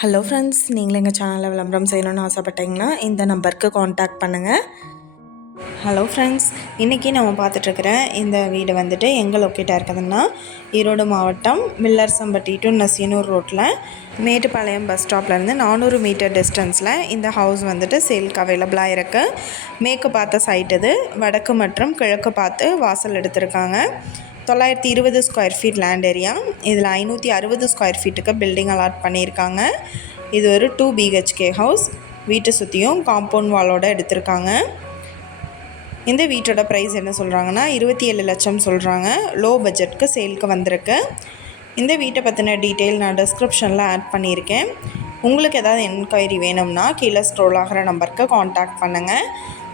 Hello friends நீங்களும் எங்கள் சேனலில் விளம்பரம் செய்யணும்னு ஆசைப்பட்டீங்கன்னா இந்த நம்பருக்கு காண்டாக்ட் பண்ணுங்கள் ஹலோ ஃப்ரெண்ட்ஸ் இன்றைக்கி நம்ம பார்த்துட்ருக்குற இந்த வீடு வந்துட்டு எங்கே லொக்கேட்டாக இருக்குதுன்னா ஈரோடு மாவட்டம் மில்லர்சம்பட்டி டு நசியனூர் ரோட்டில் மேட்டுப்பாளையம் பஸ் ஸ்டாப்லேருந்து நானூறு மீட்டர் டிஸ்டன்ஸில் இந்த ஹவுஸ் வந்துட்டு சேல்க்கு அவைலபிளாக இருக்குது மேற்கு பார்த்த சைட் இது வடக்கு மற்றும் கிழக்கு பார்த்து வாசல் எடுத்திருக்காங்க. தொள்ளாயிரத்தி இருபது ஸ்கொயர் ஃபீட் லேண்ட் ஏரியா இதில் ஐநூற்றி அறுபது ஸ்கொயர் ஃபீட்டுக்கு பில்டிங் அலாட் பண்ணியிருக்காங்க. இது ஒரு டூ பிஹெச்கே ஹவுஸ் வீட்டை சுற்றியும் காம்பவுண்ட் வாலோட எடுத்திருக்காங்க. இந்த வீட்டோட ப்ரைஸ் என்ன சொல்கிறாங்கன்னா இருபத்தி ஏழு லட்சம் சொல்கிறாங்க லோ பட்ஜெட்க்கு சேலுக்கு வந்திருக்கு. இந்த வீட்டை பற்றின டீட்டெயில் நான் டிஸ்கிரிப்ஷனில் ஆட் பண்ணியிருக்கேன். உங்களுக்கு ஏதாவது என்கொயரி வேணும்னா கீழே ஸ்க்ரோல் ஆகிற நம்பருக்கு காண்டாக்ட் பண்ணுங்கள்